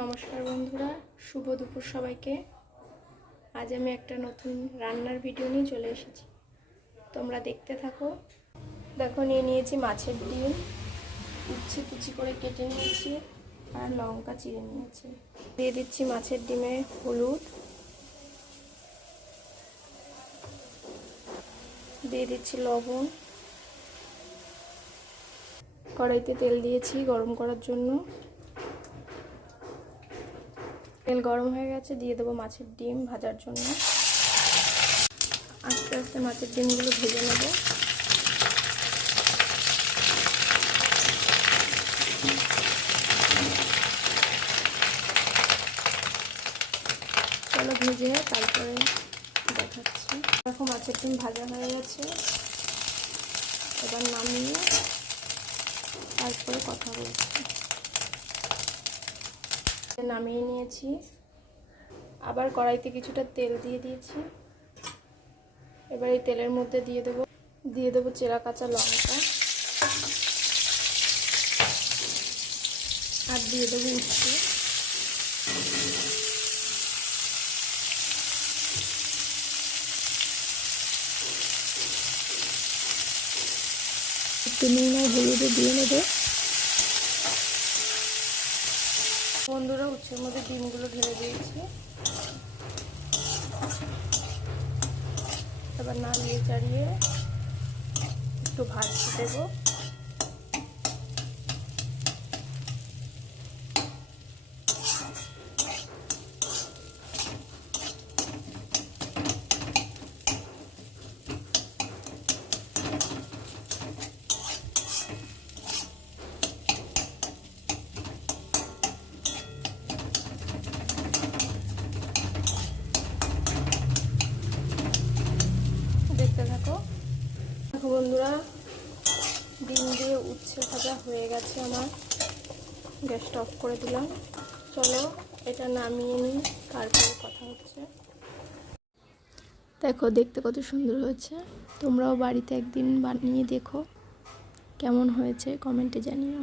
নমস্কার বন্ধুরা, শুভ দুপুর সবাইকে। আজ আমি একটা নতুন রান্নার ভিডিও নিয়ে চলে এসেছি, তোমরা দেখতে থাকো। দেখো, নিয়ে নিয়েছি মাছের ডিম, উচ্ছে কুচি করে কেটে নিয়েছি আর লঙ্কা চিড়ে নিয়েছি। দিয়ে দিচ্ছি মাছের ডিমে হলুদ, দিয়ে দিচ্ছি লবণ। কড়াইতে তেল দিয়েছি গরম করার জন্য। তেল গরম হয়ে গেছে, দিয়ে দেবো মাছের ডিম ভাজার জন্য। আস্তে আস্তে মাছের ডিমগুলো ভেজে নেব। চলো ভেজে তারপরে দেখাচ্ছি। দেখো, মাছের ডিম ভাজা হয়ে গেছে, এবার নামিয়ে তারপরে কথা বলছি। নামিয়ে নিয়েছি, আবার কড়াইতে কিছুটা তেল দিয়ে দিয়েছি। এবার এই তেলের মধ্যে দিয়ে দেবো চেরা কাঁচা লঙ্কা আর দিয়ে দেবো উচ্ছে। একটু নুন আর হলুদে দিয়ে নেবে। বন্ধুরা, উচ্ছের মধ্যে ডিমগুলো ঢেলে দিয়েছি, এবার নাড়িয়ে চাড়িয়ে একটু ভাজতে দেবো। দেখতে থাকো। দেখো বন্ধুরা, ডিম দিয়ে উচ্ছে ভাজা হয়ে গেছে আমার। গ্যাসটা অফ করে দিলাম। চলো এটা নামিয়ে নিই, তারপরে কথা হচ্ছে। দেখো, দেখতে কত সুন্দর হয়েছে। তোমরাও বাড়িতে একদিন বানিয়ে দেখো, কেমন হয়েছে কমেন্টে জানিও।